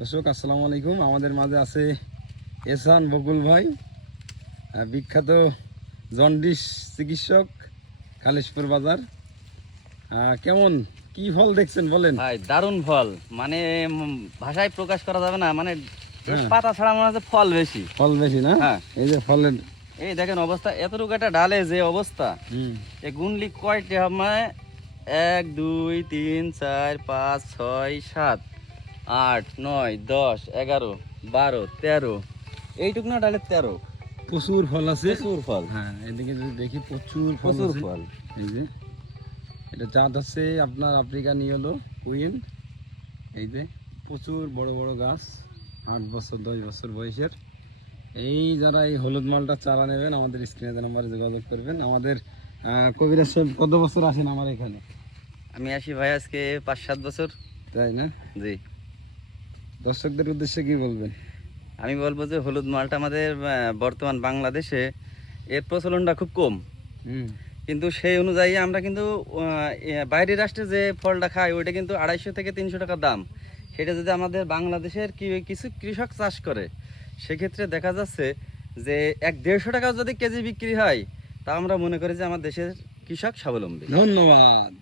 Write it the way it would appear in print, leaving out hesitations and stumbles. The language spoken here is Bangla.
দর্শক আসসালামু আলাইকুম। আমাদের মাঝে আছে এহসান বকুল ভাই, বিখ্যাত জন্ডিস চিকিৎসক, খালিশপুর বাজার। কেমন কি ফল দেখছেন বলেন? ভাই দারুণ ফল, মানে ভাষায় প্রকাশ করা যাবে না। মানে হ্যাঁ। পাতা ছাড়া মনে হচ্ছে ফল বেশি। ফল বেশি না? হ্যাঁ। এই যে ফলের এই দেখেন অবস্থা, এতটুকু একটা ডালে যে অবস্থা। এই গুনলি কয়টি হবে? মানে 1 2 3 4 5 6 7 8 9 10 11 12 13, এইটুকু না ডালে 13। প্রচুর ফল আছে। প্রচুর ফল। হ্যাঁ, এদিকে যদি দেখি প্রচুর ফল প্রচুর আছে। ফল। এই যে এটা জাত আছে আপনার আফ্রিকান ইয়েলো কুইন। এই যে প্রচুর বড় বড় গাছ, 8 বছর 10 বছর বয়সের। এই যারা এই হলুদ মালটা চারা নেবেন আমাদের স্ক্রিনে নাম্বারে যোগাযোগ করবেন। আমাদের কবিরাজ সাহেব কত বছর আসেন আমার এখানে? আমি আসি ভাই আজকে 5-7 বছর। তাই না? জি। দর্শকদের উদ্দেশ্যে কি বলবেন? আমি বলবো যে হলুদ মালটা আমাদের বর্তমান বাংলাদেশে এর প্রচলনটা খুব কম, কিন্তু সেই অনুযায়ী আমরা কিন্তু বাইরের রাষ্ট্রে যে ফলটা খাই ওইটা কিন্তু 250 থেকে 300 টাকা দাম। সেটা যদি আমাদের বাংলাদেশের কিছু কৃষক চাষ করে, সেক্ষেত্রে দেখা যাচ্ছে যে 150 টাকাও যদি কেজি বিক্রি হয়, তা আমরা মনে করি যে আমার দেশের কৃষক স্বাবলম্বী। ধন্যবাদ।